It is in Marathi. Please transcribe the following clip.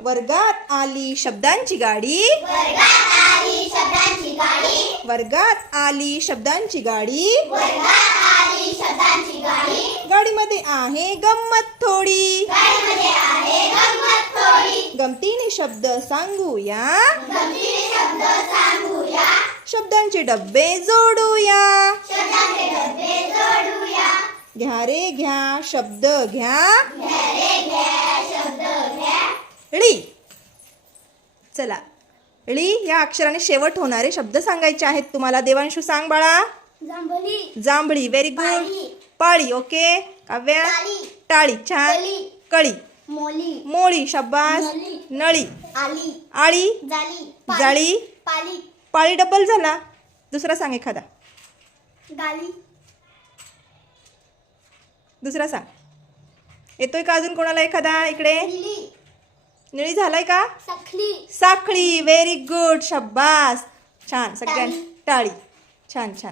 वर्गात आली शब्दांची गाडी. वर्गात आली शब्दांची गाडी. गाडीमध्ये आहे गंमत थोडी. गमतीने शब्द सांगूया. शब्दांचे डब्बे जोडूया. घ्या रे घ्या शब्द घ्या. ळी. चला ळी या अक्षराने शेवट होणारे शब्द सांगायचे आहेत तुम्हाला. देवांशू सांग बाळा. जांभळी. Very good. पाळी. ओके. काव्या. टाळी. छान. कळी. मोळी. शाबास. नळी. आळी. जाळी. पाळी डबल झाला. दुसरा सांग एखादा. दुसरा सांग. येतोय का अजून कोणाला एखादा इकडे. निळी झालाय का. साखळी. Very good. शाबास. छान. सगळ्यांनी टाळी. छान छान.